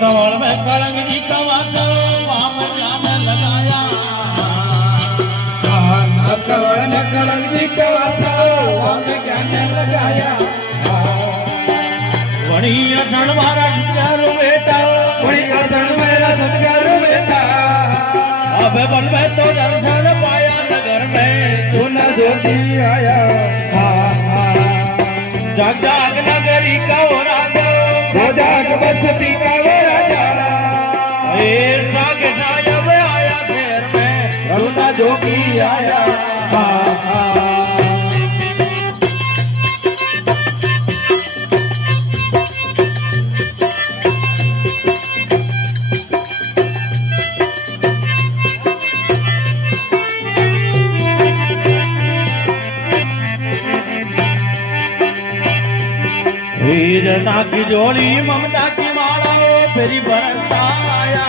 कवल में कलंग जी का वाचा वाम जान लगाया कवल में कलंग जी का वाचा वाम जान लगाया वणी अठण मारा सत्यारो बेटा वणी अठण मारा सत्यारो बेटा अब बल में तो दर्शन पाया नगर में तू न ज्योति आया जाग जाग नगरी का वो राजा जाग बसती का वो राजा साग सायब आया घेर में रघुना जोगी आया जना की जोड़ी ममता की माला फिर बरता आया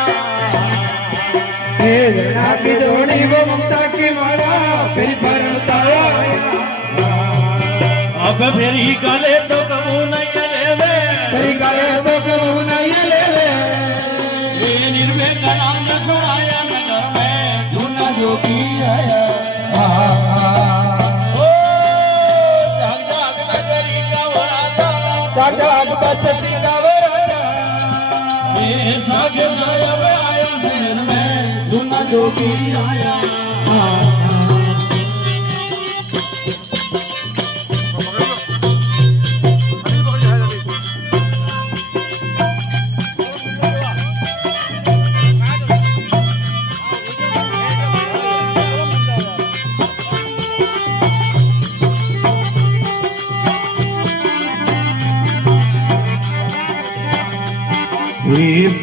जना की जोड़ी वो ममता की माला फिर बरता आया अब फिर ही गले तो कबू नहीं लेवे फिर गले तो कबू नहीं लेवे ये निर्भय का नाम न सुनाया नगर में झूना जोगी आया जाग बसती का वो राजा साग सायब आया घेर में झूना जोगी आया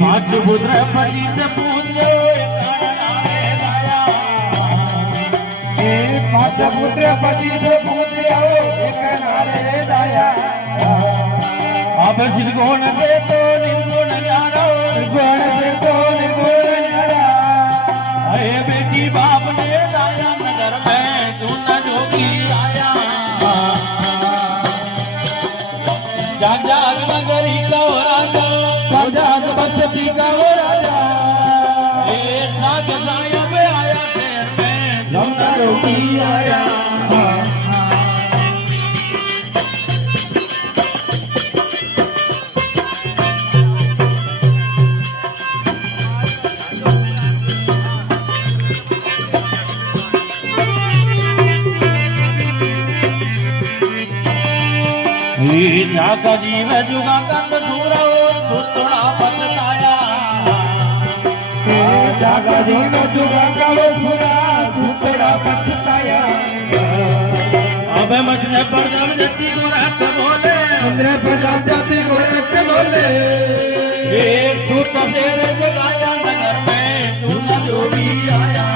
पांच पुत्र पति से पूछे पांच पुत्र पति से पूछ एक नारे दाया अब सिरगुण दे तो निर्गुण न्यारा निर्गुण से तो निर्गुण न्यारा अरे बेटी बाप ने दाया नगर में तू न जोगी आया जाग जाग नगरी का राजा जाग बसती का वो राजा साग सायब आया घेर में रघुना जोगी आया जाका जीव जुगा कंद सूरा सुतड़ा पछताया जागा जी में जुगा कालो सुरा सुतड़ा पछताया अब मछले पर जब जती गोरख बोले इंद्र प्रताप जाति गोरख बोले एक छूट शेर जगाया नगर में तू न जोगी आया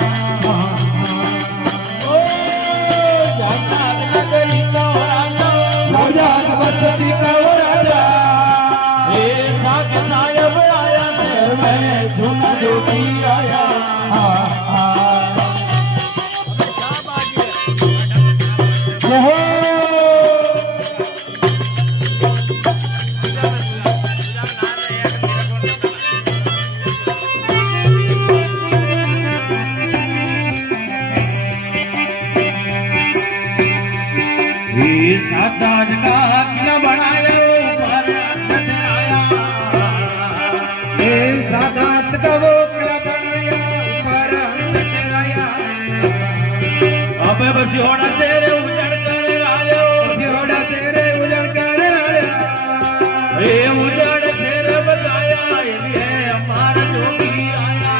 ओ जाता नगरी का राजा जाग बसती का वो राजा साग सायब आया घेर में तू न जोगी आया साताज का किला बनाया पर आया सादात का वो किला बनाया पर आया अब बस होना तेरे उजड़ कर आयो जोड़ा तेरे उजड़ कर आया उजड़ तेरे बताया ये हमारा जोगी आया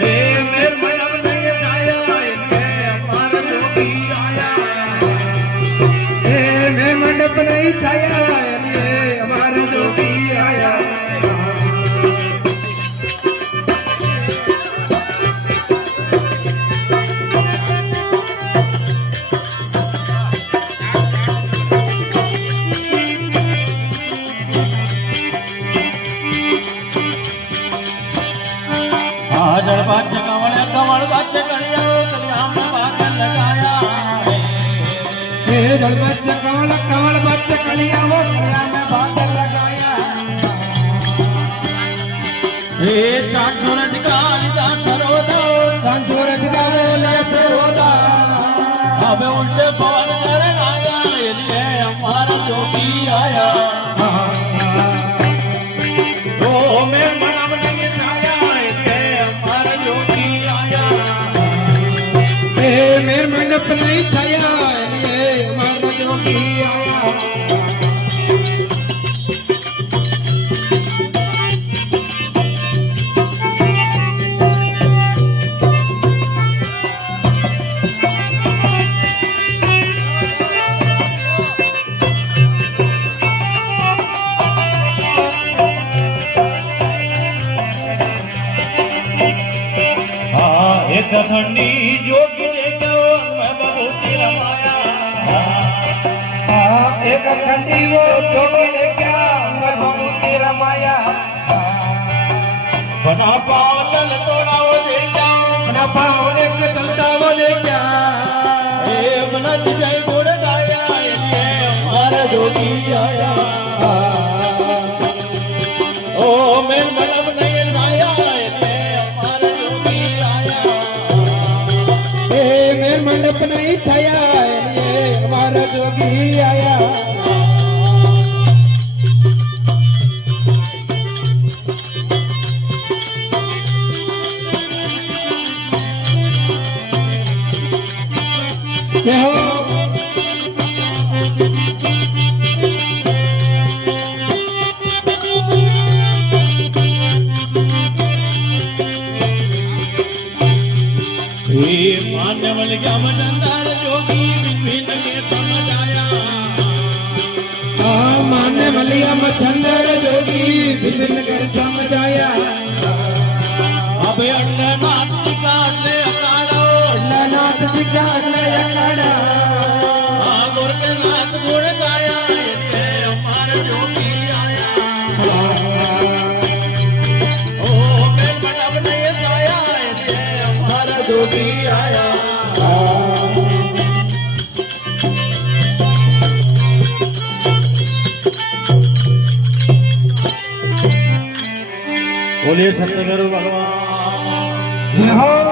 मेरे मनम नहीं आया ये हमारा जोगी आया मैं मंडप नहीं छाया ये हमारा जोगी आया हे चांद सूरज का निदा सरोदा चांद सूरज का बोले सरोदा अब उल्टे पवन कर आया ये हमारा जोगी आया ओ मैं मना बनेंगे छाया ये हमारा जोगी आया ए मेरे मंडप नहीं छाया ये हमारा जोगी आया एक ठंडी जोगी देखो मैं बहुत रमाया एक ठंडी वो जोगी ने क्या मैं बहुत रमाया बना पावल तोड़ा वो देखा अपना पाँव एक चलता वो देखा ए बना जय गुण गाया ये हमारा जोगी आया ओ मैं मनब नहीं माया ये हमारा जोगी आया ए मेरे मंडप नहीं छाया ये हमारा जोगी आया जय हो ये मान्य मल क्या मजंदार जोगी विभिन्न के समझ आया माने मलिया मछंदर जोगी विभिन्न कर समझ आया अब अंडनाथ काट ले अकाड़ो नाथ जी का नया काड़ा गोरखनाथ गुण गाया ये हमारा जोगी आया ओ मैं मनब नहीं सोया ये हमारा जोगी आया बोलिए सत्यगुरु भगवान जय हो